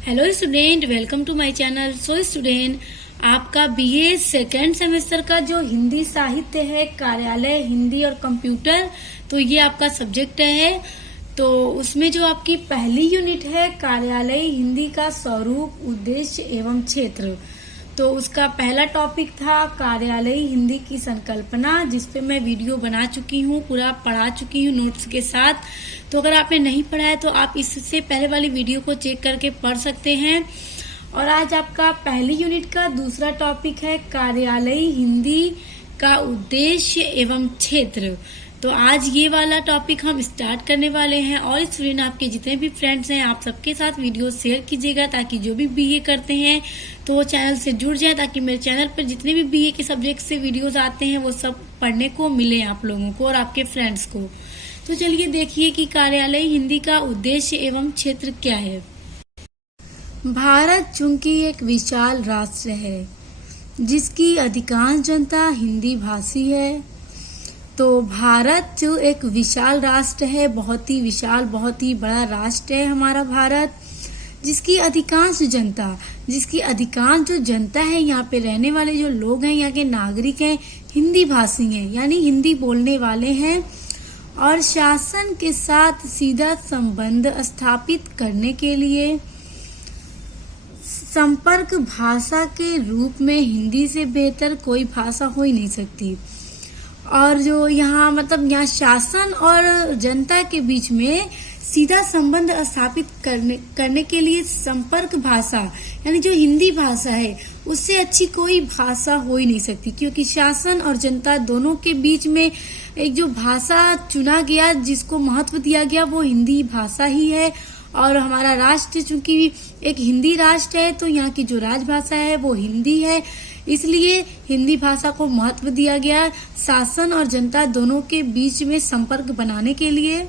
Hello student, welcome to my channel. So student, आपका BA second semester का जो हिंदी साहित्य है, कार्यालय, हिंदी और कंप्यूटर, तो ये आपका सब्जेक्ट है। तो उसमें जो आपकी पहली यूनिट है कार्यालय हिंदी का स्वरूप, उद्देश्य एवं क्षेत्र, तो उसका पहला टॉपिक था कार्यालय हिंदी की संकल्पना, जिसपे मैं वीडियो बना चुकी हूँ, पूरा पढ़ा चुकी हूँ नोट्स के साथ। तो अगर आपने नहीं पढ़ा है तो आप इससे पहले वाली वीडियो को चेक करके पढ़ सकते हैं। और आज आपका पहली यूनिट का दूसरा टॉपिक है कार्यालय हिंदी का उद्देश्य एवं क्षेत्र। तो आज ये वाला टॉपिक हम स्टार्ट करने वाले हैं। और स्टूडेंट, आपके जितने भी फ्रेंड्स हैं, आप सबके साथ वीडियो शेयर कीजिएगा, ताकि जो भी बीए करते हैं तो वो चैनल से जुड़ जाए, ताकि मेरे चैनल पर जितने भी बीए के सब्जेक्ट से वीडियोस आते हैं वो सब पढ़ने को मिले आप लोगों को और आपके फ्रेंड्स को। तो चलिए देखिए कि कार्यालय हिंदी का उद्देश्य एवं क्षेत्र क्या है। भारत चूंकि एक विशाल राष्ट्र है जिसकी अधिकांश जनता हिंदी भाषी है, तो भारत जो एक विशाल राष्ट्र है, बहुत ही विशाल, बहुत ही बड़ा राष्ट्र है हमारा भारत, जिसकी अधिकांश जो जनता है, यहाँ पे रहने वाले जो लोग हैं, यहाँ के नागरिक हैं, हिंदी भाषी हैं, यानी हिंदी बोलने वाले हैं। और शासन के साथ सीधा संबंध स्थापित करने के लिए संपर्क भाषा के रूप में हिंदी से बेहतर कोई भाषा हो ही नहीं सकती। और जो यहाँ यहाँ शासन और जनता के बीच में सीधा संबंध स्थापित करने के लिए संपर्क भाषा, यानी जो हिंदी भाषा है, उससे अच्छी कोई भाषा हो ही नहीं सकती। क्योंकि शासन और जनता दोनों के बीच में एक जो भाषा चुना गया, जिसको महत्व दिया गया, वो हिंदी भाषा ही है। और हमारा राष्ट्र चूंकि एक हिंदी राष्ट्र है, तो यहाँ की जो राजभाषा है वो हिंदी है, इसलिए हिंदी भाषा को महत्व दिया गया शासन और जनता दोनों के बीच में संपर्क बनाने के लिए।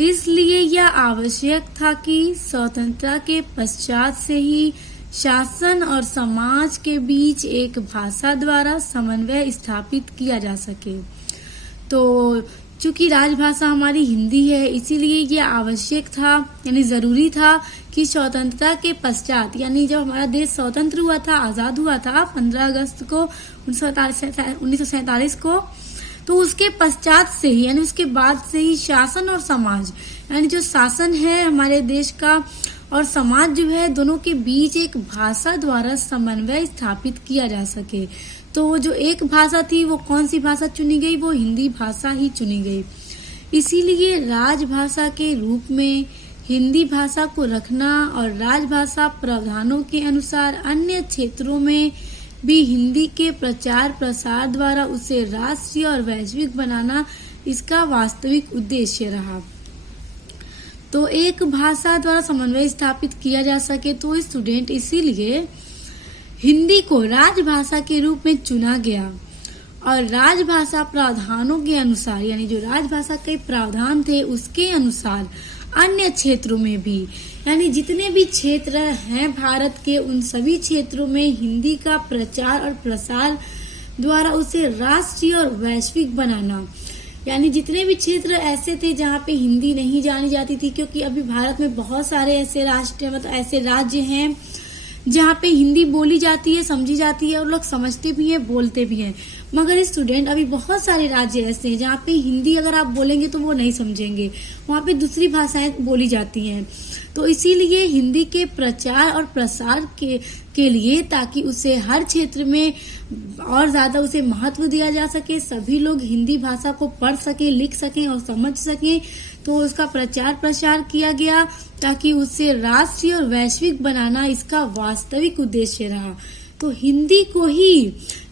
इसलिए यह आवश्यक था कि स्वतंत्रता के पश्चात से ही शासन और समाज के बीच एक भाषा द्वारा समन्वय स्थापित किया जा सके। तो चूंकि राजभाषा हमारी हिंदी है, इसीलिए ये आवश्यक था, यानी जरूरी था कि स्वतंत्रता के पश्चात, यानी जब हमारा देश स्वतंत्र हुआ था, आजाद हुआ था 15 अगस्त को 1947 को, तो उसके पश्चात से ही, यानी उसके बाद से ही शासन और समाज, यानी जो शासन है हमारे देश का और समाज जो है, दोनों के बीच एक भाषा द्वारा समन्वय स्थापित किया जा सके। तो वो जो एक भाषा थी, वो कौन सी भाषा चुनी गई? वो हिंदी भाषा ही चुनी गई। इसीलिए राजभाषा के रूप में हिंदी भाषा को रखना और राजभाषा प्रावधानों के अनुसार अन्य क्षेत्रों में भी हिंदी के प्रचार प्रसार द्वारा उसे राष्ट्रीय और वैश्विक बनाना, इसका वास्तविक उद्देश्य रहा। तो एक भाषा द्वारा समन्वय स्थापित किया जा सके, तो स्टूडेंट इसीलिए हिंदी को राजभाषा के रूप में चुना गया। और राजभाषा प्रावधानों के अनुसार, यानी जो राजभाषा के प्रावधान थे उसके अनुसार अन्य क्षेत्रों में भी, यानी जितने भी क्षेत्र हैं भारत के, उन सभी क्षेत्रों में हिंदी का प्रचार और प्रसार द्वारा उसे राष्ट्रीय और वैश्विक बनाना। यानी जितने भी क्षेत्र ऐसे थे जहाँ पे हिंदी नहीं जानी जाती थी, क्योंकि अभी भारत में बहुत सारे ऐसे राष्ट्र, ऐसे राज्य हैं जहाँ पे हिंदी बोली जाती है, समझी जाती है और लोग समझते भी हैं, बोलते भी हैं। मगर स्टूडेंट, अभी बहुत सारे राज्य ऐसे हैं जहाँ पे हिंदी अगर आप बोलेंगे तो वो नहीं समझेंगे, वहाँ पे दूसरी भाषाएं बोली जाती हैं। तो इसीलिए हिंदी के प्रचार और प्रसार के लिए, ताकि उसे हर क्षेत्र में और ज्यादा उसे महत्व दिया जा सके, सभी लोग हिंदी भाषा को पढ़ सके, लिख सकें और समझ सकें, तो उसका प्रचार प्रसार किया गया, ताकि उसे राष्ट्रीय और वैश्विक बनाना इसका वास्तविक उद्देश्य रहा। तो हिंदी को ही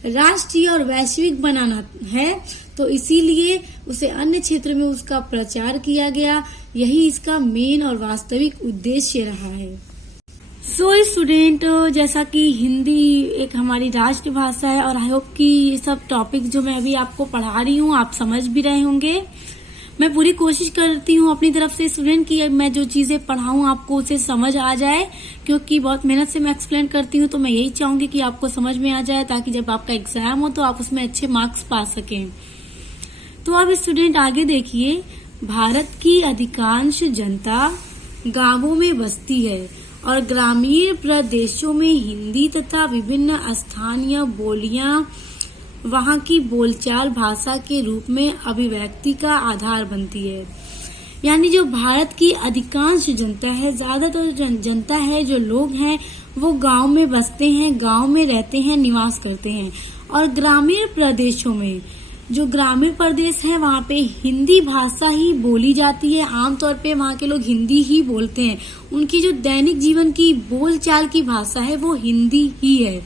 राष्ट्रीय और वैश्विक बनाना है, तो इसीलिए उसे अन्य क्षेत्र में उसका प्रचार किया गया। यही इसका मेन और वास्तविक उद्देश्य रहा है। सो स्टूडेंट, जैसा कि हिंदी एक हमारी राष्ट्रभाषा है, और आई होप कि ये सब टॉपिक जो मैं अभी आपको पढ़ा रही हूँ आप समझ भी रहे होंगे। मैं पूरी कोशिश करती हूँ अपनी तरफ से स्टूडेंट कि मैं जो चीजें पढ़ाऊँ आपको उसे समझ आ जाए, क्योंकि बहुत मेहनत से मैं एक्सप्लेन करती हूँ। तो मैं यही चाहूंगी कि आपको समझ में आ जाए, ताकि जब आपका एग्जाम हो तो आप उसमें अच्छे मार्क्स पा सकें। तो अब स्टूडेंट आगे देखिए, भारत की अधिकांश जनता गांवों में बसती है और ग्रामीण प्रदेशों में हिंदी तथा विभिन्न स्थानीय बोलियां वहां की बोलचाल भाषा के रूप में अभिव्यक्ति का आधार बनती है। यानी जो भारत की अधिकांश जनता है, ज्यादातर जनता है, जो लोग हैं वो गांव में बसते हैं, गांव में रहते हैं, निवास करते हैं। और ग्रामीण प्रदेशों में, जो ग्रामीण प्रदेश है वहां पे हिंदी भाषा ही बोली जाती है। आमतौर पे वहां के लोग हिंदी ही बोलते हैं। उनकी जो दैनिक जीवन की बोलचाल की भाषा है वो हिंदी ही है।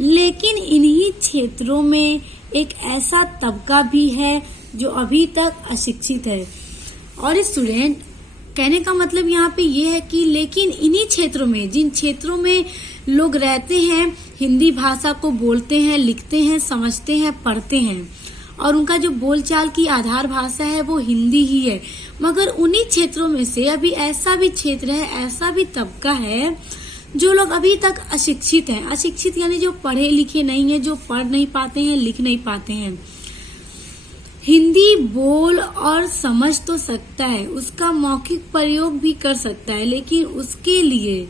लेकिन इन्हीं क्षेत्रों में एक ऐसा तबका भी है जो अभी तक अशिक्षित है। और स्टूडेंट, कहने का मतलब यहाँ पे ये है कि लेकिन इन्हीं क्षेत्रों में, जिन क्षेत्रों में लोग रहते हैं, हिंदी भाषा को बोलते हैं, लिखते हैं, समझते हैं, पढ़ते हैं और उनका जो बोलचाल की आधार भाषा है वो हिंदी ही है, मगर उन्हीं क्षेत्रों में से अभी ऐसा भी क्षेत्र है, ऐसा भी तबका है जो लोग अभी तक अशिक्षित हैं। अशिक्षित यानी जो पढ़े लिखे नहीं है, जो पढ़ नहीं पाते हैं, लिख नहीं पाते हैं। हिंदी बोल और समझ तो सकता है, उसका मौखिक प्रयोग भी कर सकता है, लेकिन उसके लिए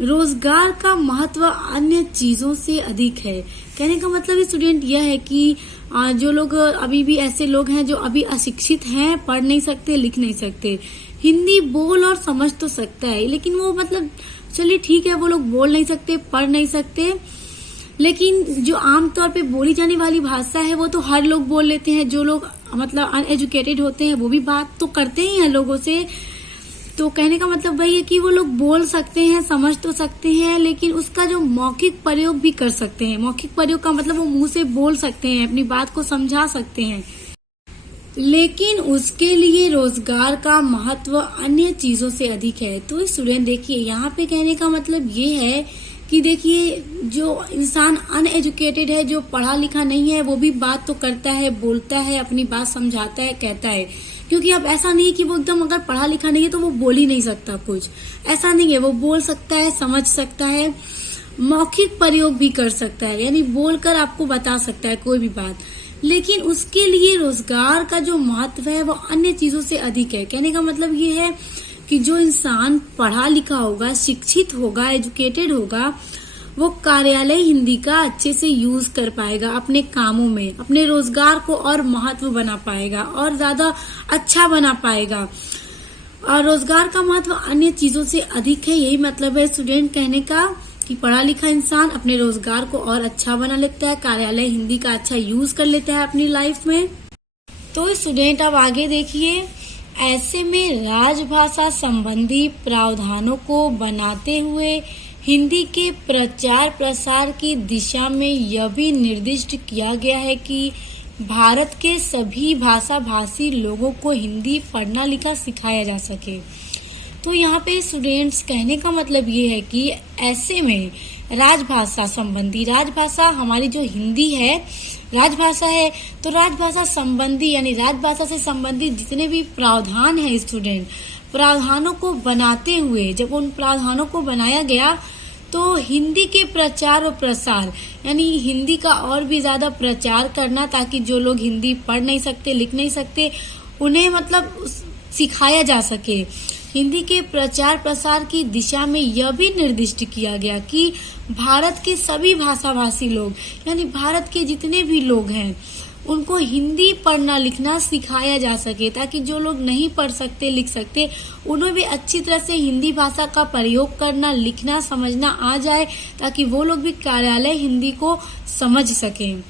रोजगार का महत्व अन्य चीजों से अधिक है। कहने का मतलब स्टूडेंट यह है कि जो लोग अभी भी ऐसे लोग हैं जो अभी अशिक्षित हैं, पढ़ नहीं सकते, लिख नहीं सकते, हिंदी बोल और समझ तो सकता है, लेकिन वो मतलब चलिए ठीक है, वो लोग बोल नहीं सकते, पढ़ नहीं सकते, लेकिन जो आमतौर पे बोली जाने वाली भाषा है वो तो हर लोग बोल लेते हैं। जो लोग मतलब अनएजुकेटेड होते हैं वो भी बात तो करते ही हैं लोगों से। तो कहने का मतलब वही है कि वो लोग बोल सकते हैं, समझ तो सकते हैं, लेकिन उसका जो मौखिक प्रयोग भी कर सकते हैं। मौखिक प्रयोग का मतलब वो मुंह से बोल सकते हैं, अपनी बात को समझा सकते हैं, लेकिन उसके लिए रोजगार का महत्व अन्य चीजों से अधिक है। तो स्टूडेंट देखिए, यहाँ पे कहने का मतलब ये है कि देखिए, जो इंसान अनएजुकेटेड है, जो पढ़ा लिखा नहीं है, वो भी बात तो करता है, बोलता है, अपनी बात समझाता है, कहता है। क्योंकि अब ऐसा नहीं है कि वो एकदम अगर पढ़ा लिखा नहीं है तो वो बोल ही नहीं सकता कुछ, ऐसा नहीं है। वो बोल सकता है, समझ सकता है, मौखिक प्रयोग भी कर सकता है, यानी बोलकर आपको बता सकता है कोई भी बात, लेकिन उसके लिए रोजगार का जो महत्व है वो अन्य चीजों से अधिक है। कहने का मतलब ये है कि जो इंसान पढ़ा लिखा होगा, शिक्षित होगा, एजुकेटेड होगा, वो कार्यालय हिंदी का अच्छे से यूज कर पाएगा अपने कामों में, अपने रोजगार को और महत्व बना पाएगा और ज्यादा अच्छा बना पाएगा। और रोजगार का महत्व अन्य चीजों से अधिक है, यही मतलब है स्टूडेंट कहने का कि पढ़ा लिखा इंसान अपने रोजगार को और अच्छा बना लेता है, कार्यालय हिंदी का अच्छा यूज कर लेता है अपनी लाइफ में। तो स्टूडेंट अब आगे देखिए, ऐसे में राजभाषा संबंधी प्रावधानों को बनाते हुए हिंदी के प्रचार प्रसार की दिशा में यह भी निर्दिष्ट किया गया है कि भारत के सभी भाषा भाषी लोगों को हिंदी पढ़ना लिखा सिखाया जा सके। तो यहाँ पे स्टूडेंट्स, कहने का मतलब ये है कि ऐसे में राजभाषा संबंधी, राजभाषा हमारी जो हिंदी है राजभाषा है, तो राजभाषा संबंधी यानी राजभाषा से संबंधित जितने भी प्रावधान है स्टूडेंट, प्रावधानों को बनाते हुए, जब उन प्रावधानों को बनाया गया तो हिंदी के प्रचार और प्रसार यानी हिंदी का और भी ज्यादा प्रचार करना, ताकि जो लोग हिंदी पढ़ नहीं सकते, लिख नहीं सकते, उन्हें मतलब सिखाया जा सके। हिंदी के प्रचार प्रसार की दिशा में यह भी निर्दिष्ट किया गया कि भारत के सभी भाषा भाषी लोग यानी भारत के जितने भी लोग हैं उनको हिंदी पढ़ना लिखना सिखाया जा सके, ताकि जो लोग नहीं पढ़ सकते, लिख सकते, उन्हें भी अच्छी तरह से हिंदी भाषा का प्रयोग करना, लिखना, समझना आ जाए, ताकि वो लोग भी कार्यालय हिंदी को समझ सकें।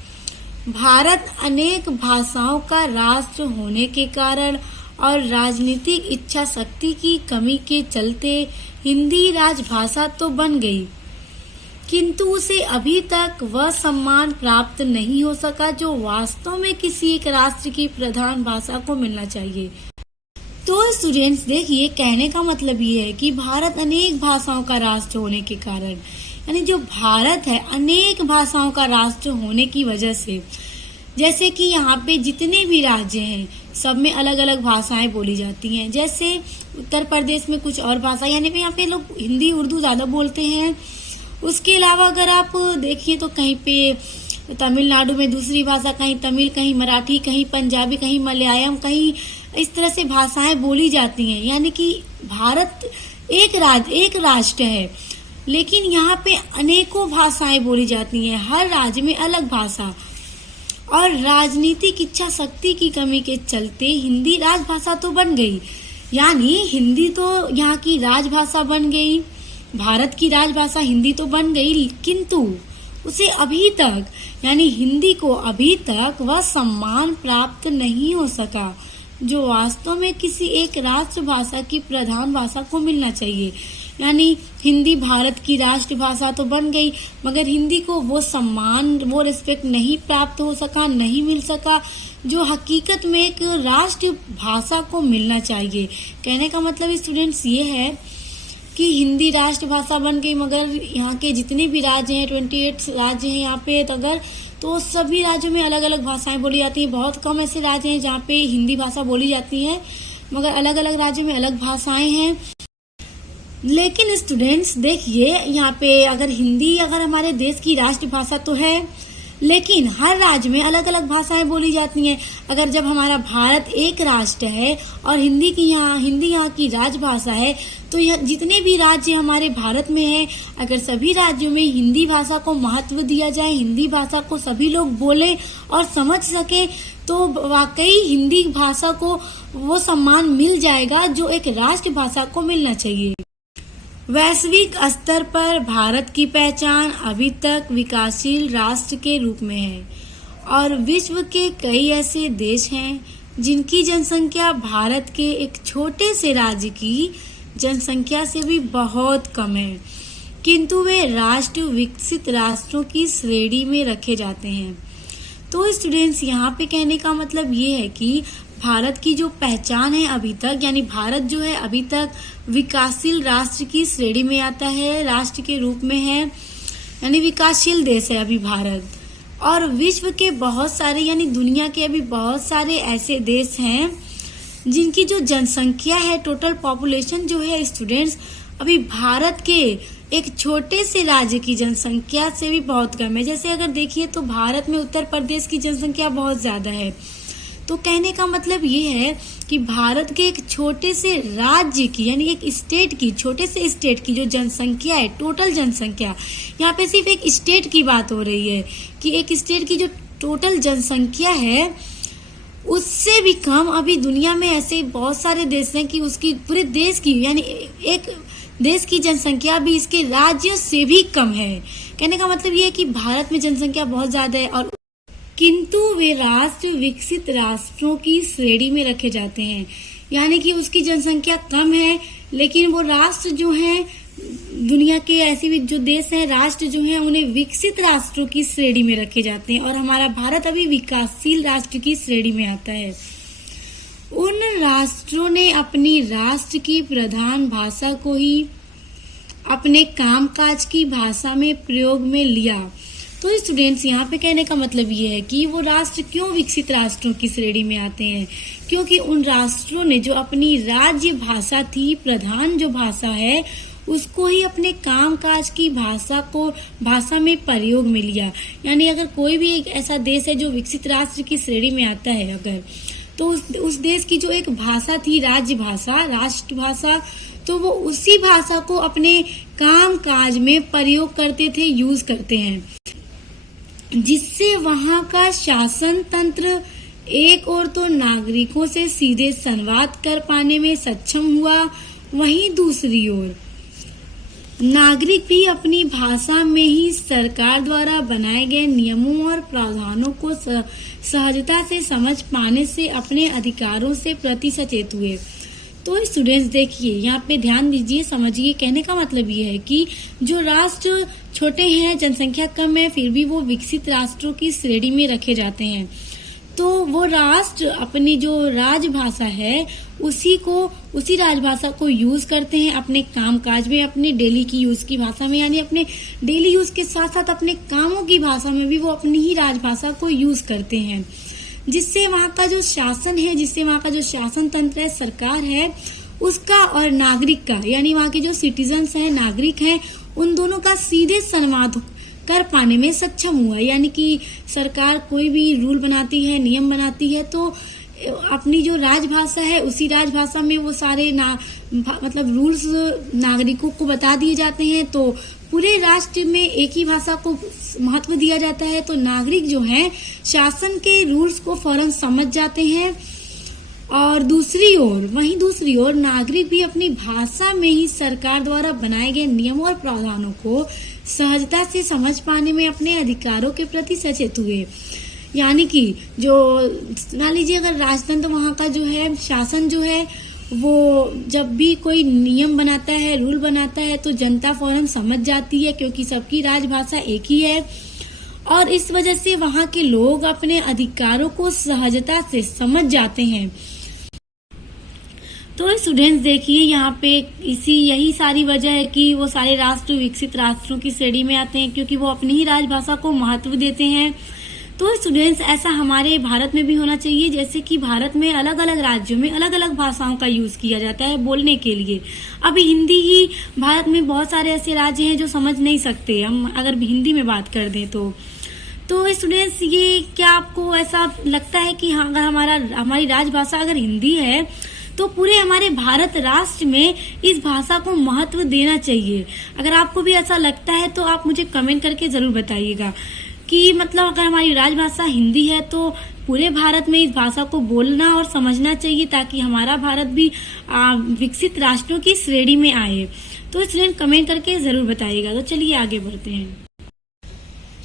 भारत अनेक भाषाओं का राष्ट्र होने के कारण और राजनीतिक इच्छा शक्ति की कमी के चलते हिंदी राजभाषा तो बन गई, किंतु उसे अभी तक वह सम्मान प्राप्त नहीं हो सका जो वास्तव में किसी एक राष्ट्र की प्रधान भाषा को मिलना चाहिए। तो स्टूडेंट्स देखिए, कहने का मतलब ये है कि भारत अनेक भाषाओं का राष्ट्र होने के कारण, यानी जो भारत है अनेक भाषाओं का राष्ट्र होने की वजह से, जैसे कि यहाँ पे जितने भी राज्य हैं सब में अलग अलग भाषाएं बोली जाती हैं। जैसे उत्तर प्रदेश में कुछ और भाषा, यानी यहाँ पे लोग हिंदी उर्दू ज्यादा बोलते हैं। उसके अलावा अगर आप देखिए तो कहीं पे तमिलनाडु में दूसरी भाषा, कहीं तमिल, कहीं मराठी, कहीं पंजाबी, कहीं मलयालम, कहीं इस तरह से भाषाएं बोली जाती हैं। यानी कि भारत एक राष्ट्र है, लेकिन यहाँ पे अनेकों भाषाएं बोली जाती हैं, हर राज्य में अलग भाषा। और राजनीतिक इच्छा शक्ति की कमी के चलते हिंदी राजभाषा तो बन गई, यानी हिंदी तो यहाँ की राजभाषा बन गई, भारत की राजभाषा हिंदी तो बन गई, किंतु उसे अभी तक यानी हिंदी को अभी तक वह सम्मान प्राप्त नहीं हो सका जो वास्तव में किसी एक राष्ट्रभाषा की प्रधान भाषा को मिलना चाहिए। यानी हिंदी भारत की राष्ट्रभाषा तो बन गई, मगर हिंदी को वो सम्मान, वो रिस्पेक्ट नहीं प्राप्त हो सका, नहीं मिल सका जो हकीकत में एक राष्ट्र भाषा को मिलना चाहिए। कहने का मतलब स्टूडेंट्स ये है कि हिंदी राष्ट्रभाषा बन गई, मगर यहाँ के जितने भी राज्य हैं, 28 राज्य हैं यहाँ पे, तो सभी राज्यों में अलग अलग भाषाएं बोली जाती हैं। बहुत कम ऐसे राज्य हैं जहाँ पे हिंदी भाषा बोली जाती है, मगर अलग अलग राज्यों में अलग भाषाएं हैं। लेकिन स्टूडेंट्स देखिए, यहाँ पे अगर हमारे देश की राष्ट्रभाषा तो है, लेकिन हर राज्य में अलग अलग भाषाएं बोली जाती हैं। अगर जब हमारा भारत एक राष्ट्र है और हिंदी यहाँ की राजभाषा है, तो यह जितने भी राज्य हमारे भारत में हैं, अगर सभी राज्यों में हिंदी भाषा को महत्व दिया जाए, हिंदी भाषा को सभी लोग बोले और समझ सके, तो वाकई हिंदी भाषा को वो सम्मान मिल जाएगा जो एक राष्ट्रभाषा को मिलना चाहिए। वैश्विक स्तर पर भारत की पहचान अभी तक विकासशील राष्ट्र के रूप में है और विश्व के कई ऐसे देश हैं जिनकी जनसंख्या भारत के एक छोटे से राज्य की जनसंख्या से भी बहुत कम है, किंतु वे राष्ट्र विकसित राष्ट्रों की श्रेणी में रखे जाते हैं। तो स्टूडेंट्स यहाँ पे कहने का मतलब ये है कि भारत की जो पहचान है अभी तक, यानी भारत जो है अभी तक विकासशील राष्ट्र की श्रेणी में आता है, राष्ट्र के रूप में है, यानी विकासशील देश है अभी भारत। और विश्व के बहुत सारे यानी दुनिया के अभी बहुत सारे ऐसे देश हैं जिनकी जो जनसंख्या है, टोटल पॉपुलेशन जो है स्टूडेंट्स, अभी भारत के एक छोटे से राज्य की जनसंख्या से भी बहुत कम है। जैसे अगर देखिए तो भारत में उत्तर प्रदेश की जनसंख्या बहुत ज्यादा है। तो कहने का मतलब ये है कि भारत के एक छोटे से राज्य की यानी एक स्टेट की, छोटे से स्टेट की जो जनसंख्या है, टोटल जनसंख्या, यहाँ पे सिर्फ एक स्टेट की बात हो रही है कि एक स्टेट की जो टोटल जनसंख्या है उससे भी कम अभी दुनिया में ऐसे बहुत सारे देश हैं कि उसकी पूरे देश की यानी एक देश की जनसंख्या भी इसके राज्य से भी कम है। कहने का मतलब ये है कि भारत में जनसंख्या बहुत ज्यादा है और किंतु वे राष्ट्र विकसित राष्ट्रों की श्रेणी में रखे जाते हैं, यानी कि उसकी जनसंख्या कम है, लेकिन वो राष्ट्र जो हैं दुनिया के ऐसे भी जो देश हैं, राष्ट्र जो हैं उन्हें विकसित राष्ट्रों की श्रेणी में रखे जाते हैं और हमारा भारत अभी विकासशील राष्ट्र की श्रेणी में आता है। उन राष्ट्रों ने अपनी राष्ट्र की प्रधान भाषा को ही अपने कामकाज की भाषा में प्रयोग में लिया। तो स्टूडेंट्स यहाँ पे कहने का मतलब ये है कि वो राष्ट्र क्यों विकसित राष्ट्रों की श्रेणी में आते हैं, क्योंकि उन राष्ट्रों ने जो अपनी राज्य भाषा थी, प्रधान जो भाषा है, उसको ही अपने कामकाज की भाषा में प्रयोग में लिया। यानी अगर कोई भी एक ऐसा देश है जो विकसित राष्ट्र की श्रेणी में आता है अगर, तो उस देश की जो एक भाषा थी, राज्य भाषा, राष्ट्र भाषा, तो वो उसी भाषा को अपने काम काज में प्रयोग करते थे, यूज करते हैं, जिससे वहां का शासन तंत्र एक ओर तो नागरिकों से सीधे संवाद कर पाने में सक्षम हुआ, वहीं दूसरी ओर नागरिक भी अपनी भाषा में ही सरकार द्वारा बनाए गए नियमों और प्रावधानों को सहजता से समझ पाने से अपने अधिकारों से प्रति सचेत हुए। तो स्टूडेंट्स देखिए, यहाँ पे ध्यान दीजिए, समझिए। कहने का मतलब ये है कि जो राष्ट्र छोटे हैं, जनसंख्या कम है, फिर भी वो विकसित राष्ट्रों की श्रेणी में रखे जाते हैं। तो वो राष्ट्र अपनी जो राजभाषा है उसी राजभाषा को यूज करते हैं अपने कामकाज में, अपने डेली की यूज की भाषा में, यानी अपने डेली यूज के साथ साथ अपने कामों की भाषा में भी वो अपनी ही राजभाषा को यूज करते हैं, जिससे वहाँ का जो शासन है, जिससे वहाँ का जो शासन तंत्र है, सरकार है, उसका और नागरिक का, यानी वहाँ के जो सिटीजन्स हैं, नागरिक हैं, उन दोनों का सीधे संवाद कर पाने में सक्षम हुआ। यानी कि सरकार कोई भी रूल बनाती है, नियम बनाती है, तो अपनी जो राजभाषा है उसी राजभाषा में वो सारे मतलब रूल्स नागरिकों को बता दिए जाते हैं। तो पूरे राष्ट्र में एक ही भाषा को महत्व दिया जाता है, तो नागरिक जो हैं शासन के रूल्स को फौरन समझ जाते हैं। और दूसरी ओर नागरिक भी अपनी भाषा में ही सरकार द्वारा बनाए गए नियमों और प्रावधानों को सहजता से समझ पाने में अपने अधिकारों के प्रति सचेत हुए। यानी कि जो मान लीजिए अगर राजतंत्र वहाँ का जो है शासन जो है वो जब भी कोई नियम बनाता है, रूल बनाता है, तो जनता फौरन समझ जाती है क्योंकि सबकी राजभाषा एक ही है। और इस वजह से वहाँ के लोग अपने अधिकारों को सहजता से समझ जाते हैं। तो स्टूडेंट्स देखिए यहाँ पे यही सारी वजह है कि वो सारे राष्ट्र विकसित राष्ट्रों की श्रेणी में आते हैं, क्योंकि वो अपनी ही राजभाषा को महत्व देते हैं। तो स्टूडेंट्स ऐसा हमारे भारत में भी होना चाहिए, जैसे कि भारत में अलग अलग राज्यों में अलग अलग भाषाओं का यूज किया जाता है बोलने के लिए। अभी हिंदी ही भारत में बहुत सारे ऐसे राज्य हैं जो समझ नहीं सकते, हम अगर हिंदी में बात कर दें तो स्टूडेंट्स ये क्या आपको ऐसा लगता है कि हाँ, अगर हमारी राजभाषा अगर हिंदी है तो पूरे हमारे भारत राष्ट्र में इस भाषा को महत्व देना चाहिए? अगर आपको भी ऐसा लगता है तो आप मुझे कमेंट करके जरूर बताइएगा कि मतलब अगर हमारी राजभाषा हिंदी है तो पूरे भारत में इस भाषा को बोलना और समझना चाहिए, ताकि हमारा भारत भी विकसित राष्ट्रों की श्रेणी में आए। तो स्टूडेंट कमेंट करके जरूर बताइएगा। तो चलिए आगे बढ़ते हैं।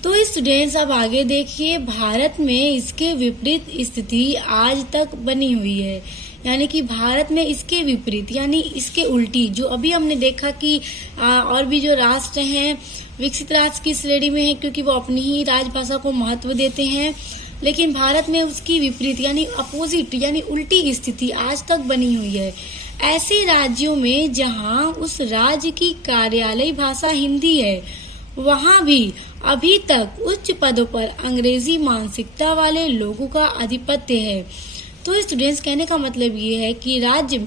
तो स्टूडेंट्स अब आगे देखिए, भारत में इसके विपरीत स्थिति आज तक बनी हुई है। यानी कि भारत में इसके विपरीत यानी इसके उल्टी, जो अभी हमने देखा कि और भी जो राष्ट्र हैं विकसित राष्ट्र की श्रेणी में है क्योंकि वो अपनी ही राजभाषा को महत्व देते हैं, लेकिन भारत में उसकी विपरीत यानी अपोजिट यानी उल्टी स्थिति आज तक बनी हुई है। ऐसे राज्यों में जहां उस राज्य की कार्यालयी भाषा हिंदी है, वहां भी अभी तक उच्च पदों पर अंग्रेजी मानसिकता वाले लोगों का आधिपत्य है। तो स्टूडेंट्स कहने का मतलब ये है कि राज्यों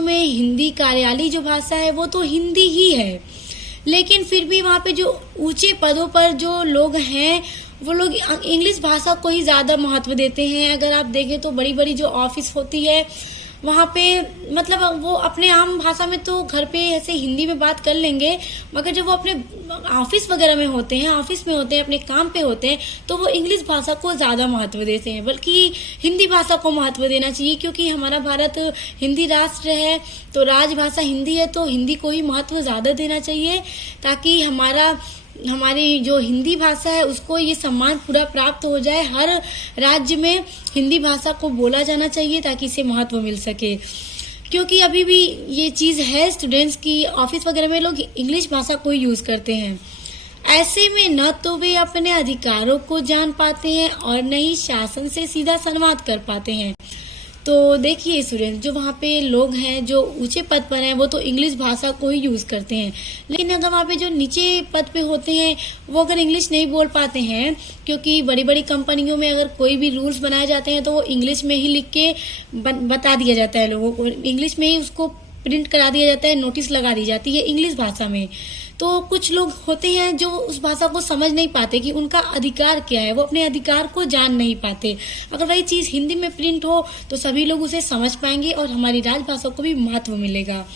में हिंदी कार्यालयी जो भाषा है वो तो हिंदी ही है, लेकिन फिर भी वहाँ पे जो ऊंचे पदों पर जो लोग हैं वो लोग इंग्लिश भाषा को ही ज्यादा महत्व देते हैं। अगर आप देखें तो बड़ी बड़ी जो ऑफिस होती है वहाँ पे मतलब वो अपने आम भाषा में तो घर पे ऐसे हिंदी में बात कर लेंगे, मगर जब वो अपने ऑफिस वगैरह में होते हैं, अपने काम पे होते हैं, तो वो इंग्लिश भाषा को ज्यादा महत्व देते हैं, बल्कि हिंदी भाषा को महत्व देना चाहिए। क्योंकि हमारा भारत हिंदी राष्ट्र है, तो राजभाषा हिंदी है, तो हिंदी को ही महत्व ज्यादा देना चाहिए, ताकि हमारी जो हिंदी भाषा है उसको ये सम्मान पूरा प्राप्त हो जाए। हर राज्य में हिंदी भाषा को बोला जाना चाहिए ताकि इसे महत्व मिल सके। क्योंकि अभी भी ये चीज है स्टूडेंट्स की ऑफिस वगैरह में लोग इंग्लिश भाषा को यूज करते हैं। ऐसे में न तो वे अपने अधिकारों को जान पाते हैं और न ही शासन से सीधा संवाद कर पाते हैं। तो देखिए स्टूडेंट, जो वहाँ पे लोग हैं जो ऊंचे पद पर हैं वो तो इंग्लिश भाषा को ही यूज करते हैं, लेकिन अगर वहाँ पे जो नीचे पद पे होते हैं वो अगर इंग्लिश नहीं बोल पाते हैं, क्योंकि बड़ी बड़ी कंपनियों में अगर कोई भी रूल्स बनाए जाते हैं तो वो इंग्लिश में ही लिख के बता दिया जाता है लोगों को, इंग्लिश में ही उसको प्रिंट करा दिया जाता है, नोटिस लगा दी जाती है इंग्लिश भाषा में। तो कुछ लोग होते हैं जो उस भाषा को समझ नहीं पाते कि उनका अधिकार क्या है, वो अपने अधिकार को जान नहीं पाते। अगर वही चीज हिंदी में प्रिंट हो तो सभी लोग उसे समझ पाएंगे और हमारी राजभाषा को भी महत्व मिलेगा।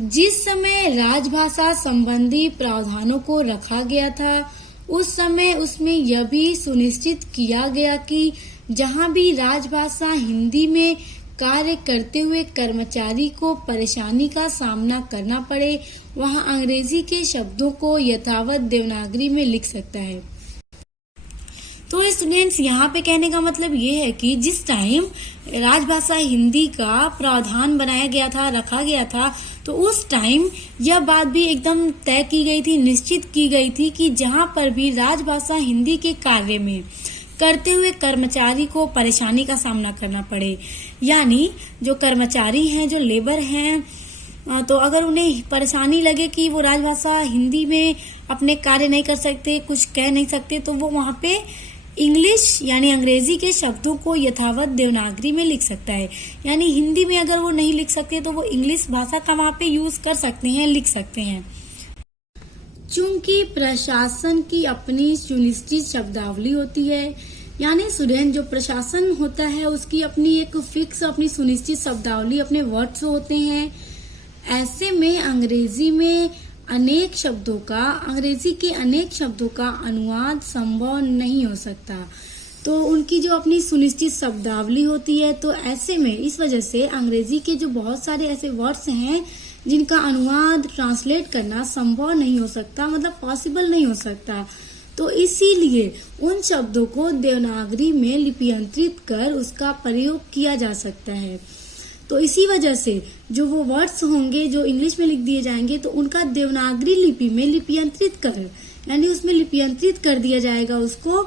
जिस समय राजभाषा संबंधी प्रावधानों को रखा गया था, उस समय उसमें यह भी सुनिश्चित किया गया कि जहां भी राजभाषा हिंदी में कार्य करते हुए कर्मचारी को परेशानी का सामना करना पड़े, वहां अंग्रेजी के शब्दों को यथावत देवनागरी में लिख सकता है। तो स्टूडेंट्स यहाँ पे कहने का मतलब ये है कि जिस टाइम राजभाषा हिंदी का प्रावधान बनाया गया था, रखा गया था, तो उस टाइम यह बात भी एकदम तय की गई थी, निश्चित की गई थी कि जहां पर भी राजभाषा हिंदी के कार्य में करते हुए कर्मचारी को परेशानी का सामना करना पड़े, यानी जो कर्मचारी हैं, जो लेबर हैं, तो अगर उन्हें परेशानी लगे कि वो राजभाषा हिंदी में अपने कार्य नहीं कर सकते, कुछ कह नहीं सकते, तो वो वहाँ पे इंग्लिश यानी अंग्रेजी के शब्दों को यथावत देवनागरी में लिख सकता है। यानी हिंदी में अगर वो नहीं लिख सकते तो वो इंग्लिश भाषा का वहाँ पे यूज कर सकते हैं, लिख सकते हैं। चूंकि प्रशासन की अपनी सुनिश्चित शब्दावली होती है, यानी स्टूडेंट जो प्रशासन होता है उसकी अपनी एक फिक्स अपनी सुनिश्चित शब्दावली अपने वर्ड्स होते हैं। ऐसे में अंग्रेजी के अनेक शब्दों का अनुवाद संभव नहीं हो सकता। तो उनकी जो अपनी सुनिश्चित शब्दावली होती है, तो ऐसे में इस वजह से अंग्रेजी के जो बहुत सारे ऐसे वर्ड्स हैं जिनका अनुवाद ट्रांसलेट करना संभव नहीं हो सकता, मतलब पॉसिबल नहीं हो सकता। तो इसीलिए उन शब्दों को देवनागरी में लिपियंत्रित कर उसका प्रयोग किया जा सकता है। तो इसी वजह से जो वो वर्ड्स होंगे जो इंग्लिश में लिख दिए जाएंगे, तो उनका देवनागरी लिपि में लिपियंत्रित कर, यानी उसमें लिपियंत्रित कर दिया जाएगा उसको,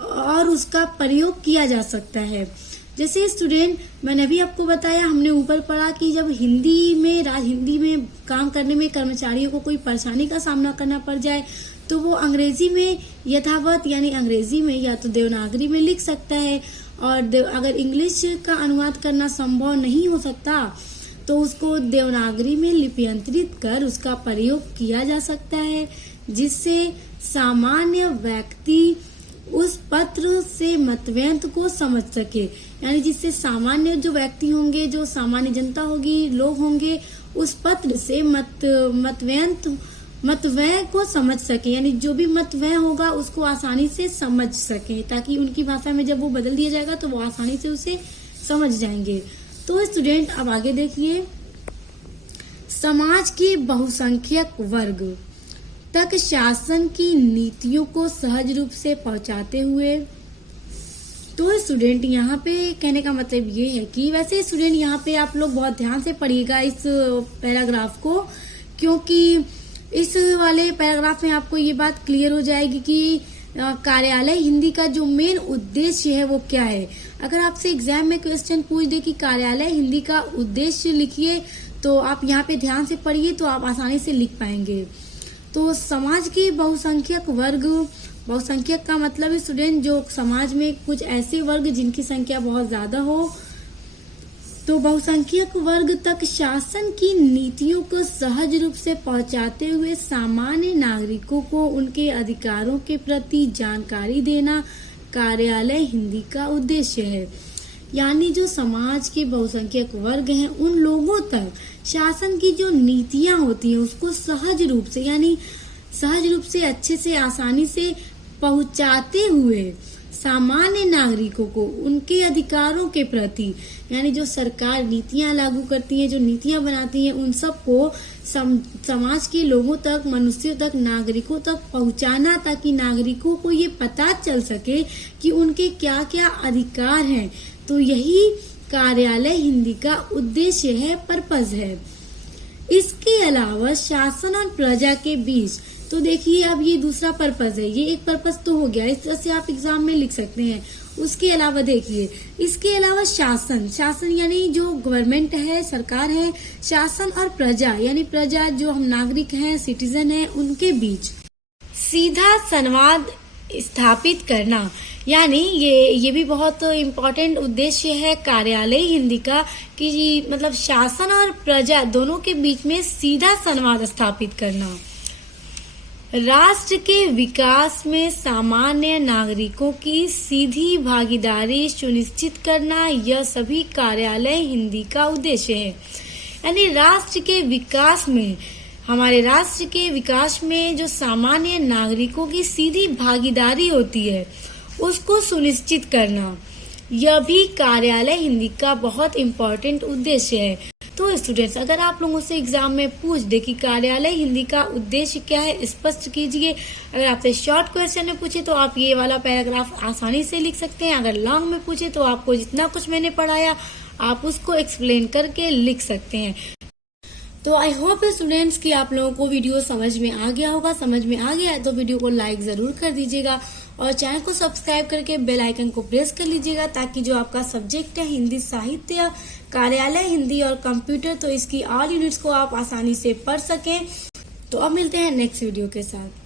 और उसका प्रयोग किया जा सकता है। जैसे स्टूडेंट मैंने अभी आपको बताया, हमने ऊपर पढ़ा कि जब हिंदी में काम करने में कर्मचारियों को कोई परेशानी का सामना करना पड़ जाए, तो वो अंग्रेजी में यथावत यानी अंग्रेजी में या तो देवनागरी में लिख सकता है, और अगर इंग्लिश का अनुवाद करना संभव नहीं हो सकता तो उसको देवनागरी में लिपियंत्रित कर उसका प्रयोग किया जा सकता है, जिससे सामान्य व्यक्ति उस पत्र से मतव्यंत को समझ सके। यानी जिससे सामान्य जो व्यक्ति होंगे, जो सामान्य जनता होगी, लोग होंगे, उस पत्र से मतव्यय को समझ सके, यानी जो भी मतव्यय होगा उसको आसानी से समझ सके, ताकि उनकी भाषा में जब वो बदल दिया जाएगा तो वो आसानी से उसे समझ जाएंगे। तो स्टूडेंट अब आगे देखिए, समाज के बहुसंख्यक वर्ग तक शासन की नीतियों को सहज रूप से पहुंचाते हुए। तो स्टूडेंट यहाँ पे कहने का मतलब ये है कि वैसे स्टूडेंट यहाँ पे आप लोग बहुत ध्यान से पढ़िएगा इस पैराग्राफ को, क्योंकि इस वाले पैराग्राफ में आपको ये बात क्लियर हो जाएगी कि कार्यालय हिंदी का जो मेन उद्देश्य है वो क्या है। अगर आपसे एग्जाम में क्वेश्चन पूछ दे कि कार्यालय हिंदी का उद्देश्य लिखिए, तो आप यहाँ पे ध्यान से पढ़िए तो आप आसानी से लिख पाएंगे। तो समाज की बहुसंख्यक वर्ग, बहुसंख्यक का मतलब स्टूडेंट जो समाज में कुछ ऐसे वर्ग जिनकी संख्या बहुत ज्यादा हो, तो बहुसंख्यक वर्ग तक शासन की नीतियों को सहज रूप से पहुंचाते हुए सामान्य नागरिकों को उनके अधिकारों के प्रति जानकारी देना कार्यालय हिंदी का उद्देश्य है। यानी जो समाज के बहुसंख्यक वर्ग हैं उन लोगों तक शासन की जो नीतियां होती हैं उसको सहज रूप से, यानी सहज रूप से अच्छे से आसानी से पहुंचाते हुए सामान्य नागरिकों को उनके अधिकारों के प्रति, यानी जो सरकार नीतियां लागू करती है, जो नीतियां बनाती है, उन सब को समाज के लोगों तक, मनुष्यों तक, नागरिकों तक पहुंचाना, ताकि नागरिकों को ये पता चल सके कि उनके क्या क्या अधिकार हैं। तो यही कार्यालय हिंदी का उद्देश्य है, पर्पज है। इसके अलावा शासन और प्रजा के बीच, तो देखिए अब ये दूसरा पर्पज है, ये एक पर्पज तो हो गया, इस तरह से आप एग्जाम में लिख सकते हैं। उसके अलावा देखिए, इसके अलावा शासन यानी जो गवर्नमेंट है, सरकार है, शासन और प्रजा यानी प्रजा जो हम नागरिक हैं, सिटीजन हैं, उनके बीच सीधा संवाद स्थापित करना। यानी ये भी बहुत इम्पोर्टेंट उद्देश्य है कार्यालय हिंदी का, कि मतलब शासन और प्रजा दोनों के बीच में सीधा संवाद स्थापित करना। राष्ट्र के विकास में सामान्य नागरिकों की सीधी भागीदारी सुनिश्चित करना, यह सभी कार्यालय हिंदी का उद्देश्य है। यानी राष्ट्र के विकास में, हमारे राष्ट्र के विकास में जो सामान्य नागरिकों की सीधी भागीदारी होती है उसको सुनिश्चित करना, यह भी कार्यालय हिंदी का बहुत इम्पोर्टेंट उद्देश्य है। तो स्टूडेंट्स, अगर आप लोगों से एग्जाम में पूछ दे कि कार्यालय हिंदी का उद्देश्य क्या है, स्पष्ट कीजिए। अगर आपसे शॉर्ट क्वेश्चन में पूछे तो आप ये वाला पैराग्राफ आसानी से लिख सकते हैं। अगर लॉन्ग में पूछे तो आपको जितना कुछ मैंने पढ़ाया आप उसको एक्सप्लेन करके लिख सकते हैं। तो आई होप स्टूडेंट्स कि आप लोगों को वीडियो समझ में आ गया होगा। समझ में आ गया है तो वीडियो को लाइक जरूर कर दीजिएगा और चैनल को सब्सक्राइब करके बेल आइकन को प्रेस कर लीजिएगा, ताकि जो आपका सब्जेक्ट है हिंदी साहित्य, कार्यालय हिंदी और कंप्यूटर, तो इसकी ऑल यूनिट्स को आप आसानी से पढ़ सकें। तो अब मिलते हैं नेक्स्ट वीडियो के साथ।